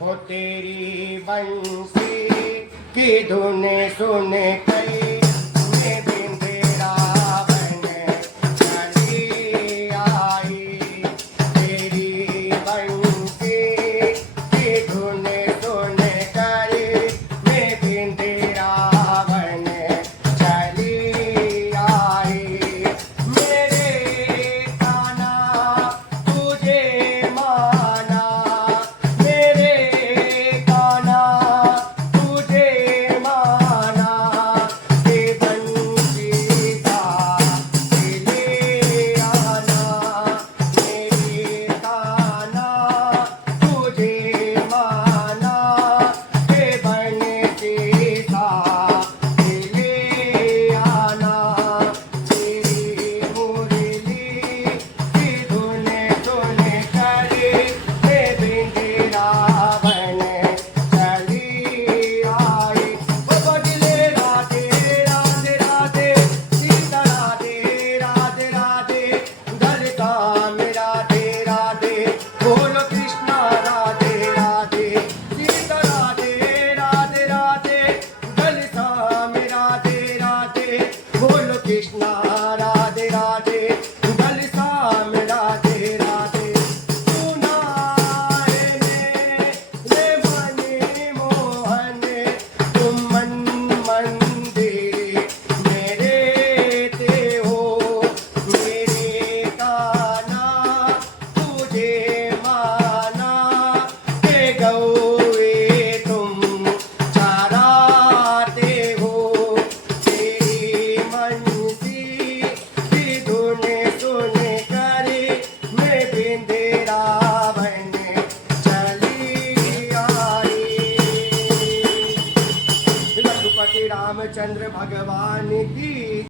हो तेरी बंसी की धुन सुन के मैं वृंदावन चली आई। तेरी बंसी की धुन सुन कर मैं वृंदावन चली आई। मेरे कान्हा तुझे माना, मेरे कान्हा तुझे माना, के बंसी का ले आना। मेरे कान्हा तुझे माना, के बंसी का ले आना। तेरी मुरली की धुन सुन कर मैं वृंदावन चली आई। ओ बगले राधे राधे राधे, सीता राधे राधे राधे, गलता में राधे राधे, बोलो कृष्णा राधे राधे। सीता राधे राधे राधे, गलता में राधे राधे, बोलो कृष्णा राधे राधे, गलता में राधे राधे। सुनाए ले मनी मोहन, तुम मन मंदिर मेरे ते हो। मेरे कान्हा तुझे माना, के गौए तुम चराते हो। तेरी बंसी की धुन सुन कर मैं वृंदावन चली आई। रघुपति रामचंद्र भगवान की